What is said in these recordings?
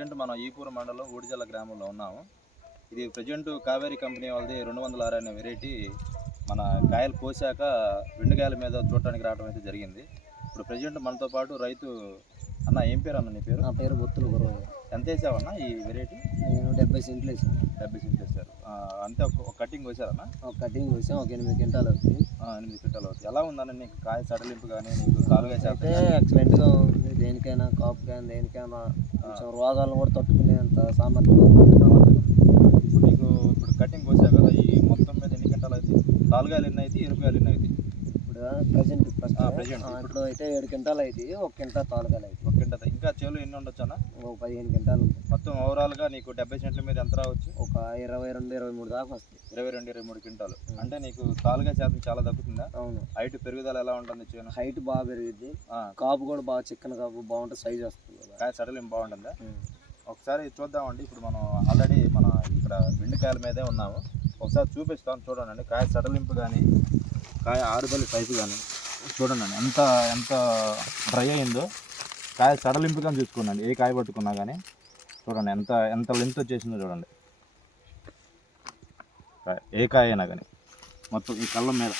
Present మనం ఈపూర్ మండలం ఊడిజల గ్రామంలో ఉన్నాము. ఇది ప్రజెంట్ కావేరీ కంపెనీ వాళ్ళది రెండు వందల ఆరు అనే వెరైటీ మన కాయలు కోసాక వెండుకాయల మీద చూడటానికి రావడం అయితే జరిగింది. ఇప్పుడు ప్రజెంట్ మనతో పాటు రైతు అన్న ఏం పేరు అన్న నీ పేరు? నా పేరు బొత్తులు గురవయ్య. ఎంత వేసావన్నా ఈ వెరైటీ? నేను డెబ్బై సెంట్లు వేసాను డెబ్బై సెంట్ వేసారు. అంతే ఒక కటింగ్ వేసారన్న? ఒక కటింగ్ వేసాం ఒక ఎనిమిది క్వింటాలు అవుతుంది. ఆ, ఎనిమిది క్వింటాలు అవుతుంది. ఎలా ఉందన్న నీకు కాయ సడలింపు కానీ నీకు కాలుగా అయితే ఎక్సలెంట్గా ఉంది. దేనికైనా కాపుకైనా దేనికైనా కొంచెం రోగాలను కూడా తట్టుకునేంత సామర్థ్యం ఇప్పుడు నీకు ఇప్పుడు కటింగ్ కోసావు కదా ఈ మొత్తం మీద ఎన్ని గంటలు అవుతాయి? తాలుగాయలు ఎన్ని అవుతాయి? ఎరుపుగాయలు ఎన్ని అవుతాయి? ప్రజెంట్. ఇప్పుడు అయితే ఏడు క్వింటాలు అయితే ఒక క్వింటా తాలుగాలు అయితే. ఒక కింట ఇంకా చేలు ఎన్ని ఉండొచ్చు అన్న ఒక పదిహేను క్వింటాలు మొత్తం ఓవరాల్గా నీకు డెబ్బై సెంట్ల మీద ఎంత రావచ్చు? ఒక ఇరవై రెండు ఇరవై మూడు దాకా వస్తాయి. ఇరవై రెండు ఇరవై మూడు క్వింటాలు. అంటే నీకు తాలుగా శాతం చాలా తగ్గుతుందా? అవును. హైట్ పెరుగుదల ఎలా ఉంటుంది చేను? హైట్ బాగా పెరిగింది ఆ, కాపు కూడా బాగా చిక్కన కాపు బాగుంటుంది సైజ్ వస్తుంది కాయ సడలింపు బాగుంటుందా. ఒకసారి చూద్దామండి. ఇప్పుడు మనం ఆల్రెడీ మన ఇక్కడ వెండికాయల మీదే ఉన్నాము. ఒకసారి చూపిస్తాను చూడండి. కాయ సడలింపు కానీ కాయ ఆరుదల సైజు కానీ చూడండి ఎంత ఎంత డ్రై అయిందో. కాయ సడలింపు కానీ చూసుకోండి ఏ కాయ పట్టుకున్నా కానీ. చూడండి ఎంత ఎంత లెంత్ వచ్చేసిందో చూడండి. ఏ కాయ అయినా కానీ. మొత్తం ఈ కళ్ళం మీద.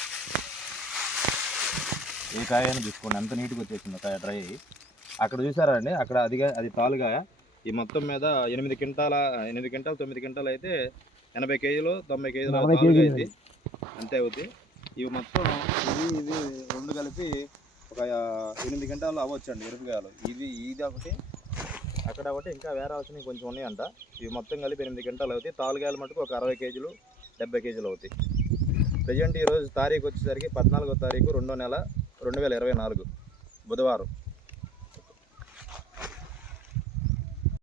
ఏ కాయ అయినా చూసుకోండి ఎంత నీట్గా వచ్చేసిందో కాయ డ్రై అయ్యి. అక్కడ చూసారా అండి అక్కడ అదిగా అది తాలుగాయ ఈ మొత్తం మీద ఎనిమిది క్వింటాల ఎనిమిది క్వింటాలు తొమ్మిది క్వింటాలు అయితే ఎనభై కేజీలు తొంభై కేజీలు తాలుగా. అయింది. అంతే అవుతాయి ఇవి మొత్తం ఇవి ఇది రెండు కలిపి ఒక ఎనిమిది గంటలు అవ్వచ్చు అండి ఎరుపుగాయలు ఇది ఇది ఒకటి అక్కడ ఒకటి ఇంకా వేరే వచ్చినవి కొంచెం ఉన్నాయంట. ఇవి మొత్తం కలిపి ఎనిమిది గంటలు అవుతాయి. తాలుగాయలు మటుకు ఒక అరవై కేజీలు డెబ్బై కేజీలు అవుతాయి. ప్రజెంట్ ఈరోజు తారీఖు వచ్చేసరికి పద్నాలుగో తారీఖు రెండో నెల రెండు వేల ఇరవై నాలుగు బుధవారం.